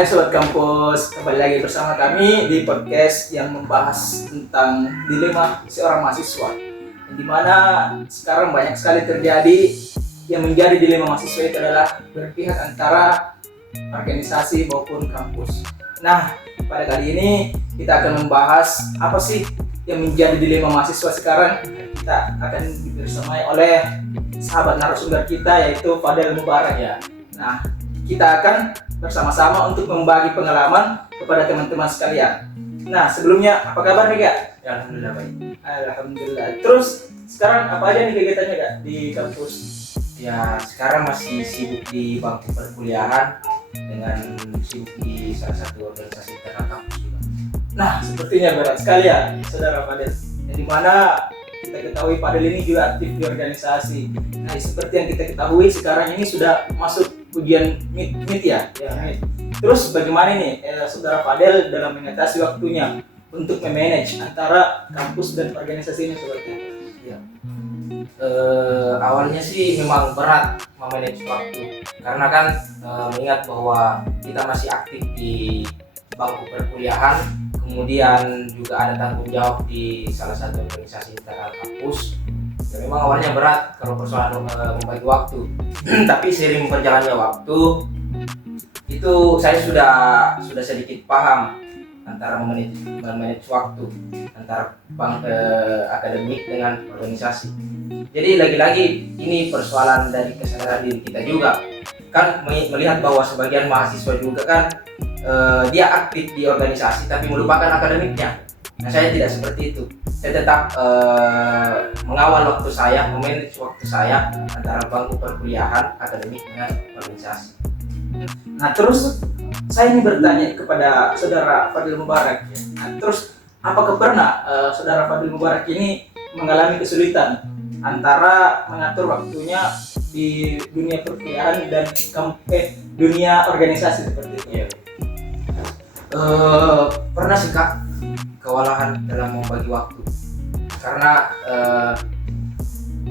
Hai Sobat Kampus, kembali lagi bersama kami di podcast yang membahas tentang dilema seorang mahasiswa. Di mana sekarang banyak sekali terjadi yang menjadi dilema mahasiswa itu adalah berpihak antara organisasi maupun kampus. Nah, pada kali ini kita akan membahas apa sih yang menjadi dilema mahasiswa sekarang. Kita akan dibersamai oleh sahabat narasumber kita yaitu Fadel Mubarak ya. Nah, kita akan bersama-sama untuk membagi pengalaman kepada teman-teman sekalian. Nah, sebelumnya apa kabar nih Kak? Ya, alhamdulillah baik. Alhamdulillah. Terus sekarang apa aja nih kegiatannya Kak di kampus? Ya, sekarang masih sibuk di bangku perkuliahan dengan sibuk di salah satu organisasi internal kampus juga. Nah, sepertinya berat sekali ya, Saudara Fadel. Yang dimana kita ketahui Fadel ini juga aktif di organisasi. Nah, seperti yang kita ketahui sekarang ini sudah masuk ujian MIT ya. MIT. Terus bagaimana nih Saudara Fadel dalam mengatasi waktunya untuk memanage antara kampus dan organisasi ini seperti itu? Ya. Awalnya sih memang berat memanage waktu karena kan mengingat bahwa kita masih aktif di bangku perkuliahan, kemudian juga ada tanggung jawab di salah satu organisasi internal kampus. Ya, memang awalnya berat kalau persoalan membagi waktu. Tapi seiring berjalannya waktu itu saya sudah sedikit paham antara memanage waktu antara akademik dengan organisasi. Jadi lagi-lagi ini persoalan dari kesadaran diri kita juga. Kan melihat bahwa sebagian mahasiswa juga kan dia aktif di organisasi tapi melupakan akademiknya. Nah, saya tidak seperti itu. Saya tetap mengawal waktu saya, memanage waktu saya antara bangku perkuliahan, akademik dengan organisasi. Nah, terus saya ini bertanya kepada Saudara Fadil Mubarak. Nah, terus apakah pernah Saudara Fadil Mubarak ini mengalami kesulitan antara mengatur waktunya di dunia perkuliahan dan dunia organisasi seperti itu? Ya. Pernah sih Kak kewalahan dalam membagi waktu karena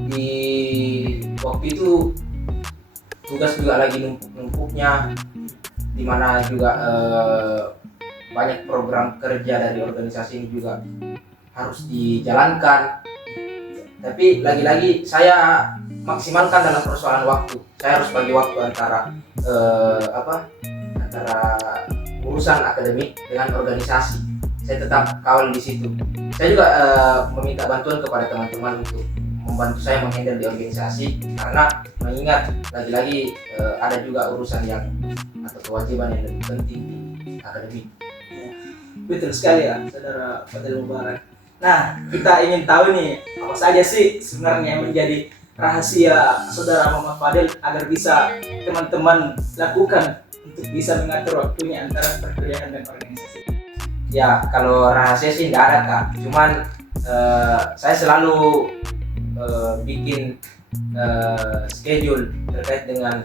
di waktu itu tugas juga lagi numpuk-numpuknya, dimana juga banyak program kerja dari organisasi ini juga harus dijalankan. Tapi lagi-lagi saya maksimalkan dalam persoalan waktu. Saya harus bagi waktu antara antara urusan akademik dengan organisasi. Saya tetap kawal di situ. Saya juga meminta bantuan kepada teman-teman untuk membantu saya menghandle di organisasi karena mengingat lagi-lagi ada juga urusan yang atau kewajiban yang lebih penting di akademik. Betul sekali ya, Saudara Fadil Mubarak. Nah, kita ingin tahu nih apa saja sih sebenarnya yang menjadi rahasia Saudara Muhammad Fadil agar bisa teman-teman lakukan untuk bisa mengatur waktunya antara perkuliahan dan organisasi. Ya, kalau rahasia sih nggak ada Kak. Cuman saya selalu bikin schedule terkait dengan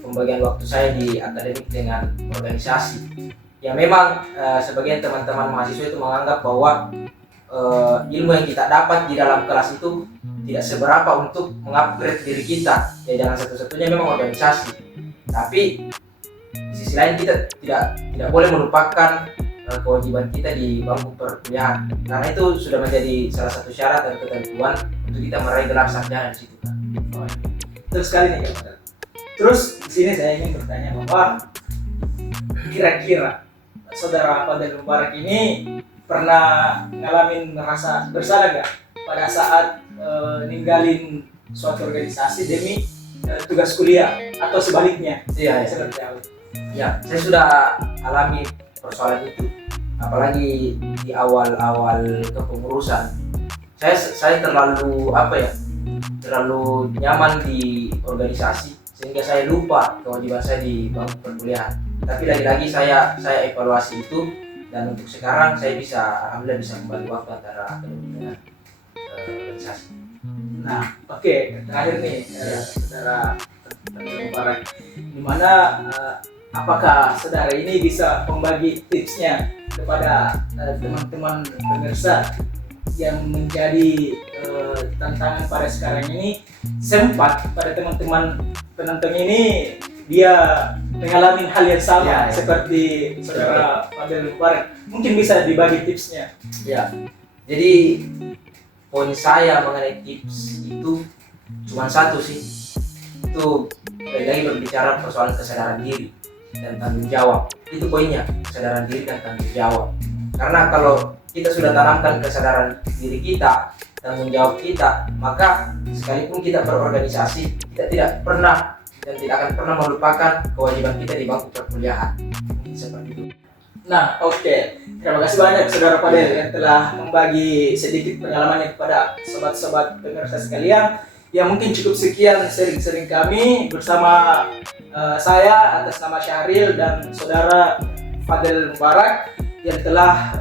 pembagian waktu saya di akademik dengan organisasi. Ya memang sebagian teman-teman mahasiswa itu menganggap bahwa ilmu yang kita dapat di dalam kelas itu tidak seberapa untuk mengupgrade diri kita. Ya jangan satu-satunya memang organisasi. Tapi di sisi lain kita tidak boleh melupakan kewajiban kita di bangku perkuliahan karena itu sudah menjadi salah satu syarat dan ketentuan untuk kita meraih gelar sarjana di situ kan. Betul sekali nih Kak. Terus di sini saya ingin bertanya bahwa kira-kira Saudara Fadil Mubarak ini pernah ngalamin merasa bersalah nggak pada saat ninggalin suatu organisasi demi tugas kuliah atau sebaliknya? Iya. Seperti apa? Ya, saya sudah alami persoalan itu. Apalagi di awal-awal kepengurusan. Saya terlalu terlalu nyaman di organisasi sehingga saya lupa kewajiban saya di bangku perkuliahan. Tapi lagi-lagi saya evaluasi itu dan untuk sekarang saya alhamdulillah bisa membagi waktu antara akademik dengan organisasi. Nah, oke, terakhir nih Saudara Fadil Mubarak, dimana apakah saudara ini bisa membagi tipsnya kepada teman-teman pemirsa yang menjadi tantangan pada sekarang ini? Sempat pada teman-teman penonton ini dia mengalami hal yang sama Ya, ya. seperti saudara Fadel Mubarak. Mungkin bisa dibagi tipsnya. Ya, jadi poin saya mengenai tips itu cuma satu sih. Itu lagi berbicara persoalan kesadaran diri dan tanggung jawab. Itu poinnya, kesadaran diri dan tanggung jawab. Karena kalau kita sudah tanamkan kesadaran diri kita, tanggung jawab kita, maka sekalipun kita berorganisasi, kita tidak pernah dan tidak akan pernah melupakan kewajiban kita di bangku perkuliahan. Mungkin seperti itu. Nah, oke. Terima kasih banyak saudara Fadel yang telah membagi sedikit pengalamannya kepada sobat-sobat pemirsa sekalian. Ya mungkin cukup sekian sering-sering kami bersama saya atas nama Syahril dan saudara Fadel Mubarak yang telah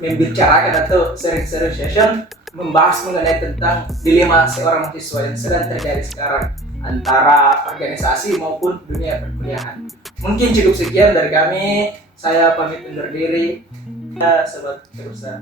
membicarakan atau sering-sering session membahas mengenai tentang dilema seorang mahasiswa yang sedang terjadi sekarang antara organisasi maupun dunia perkuliahan. Mungkin cukup sekian dari kami. Saya pamit undur diri. Ya, sobat pemirsa.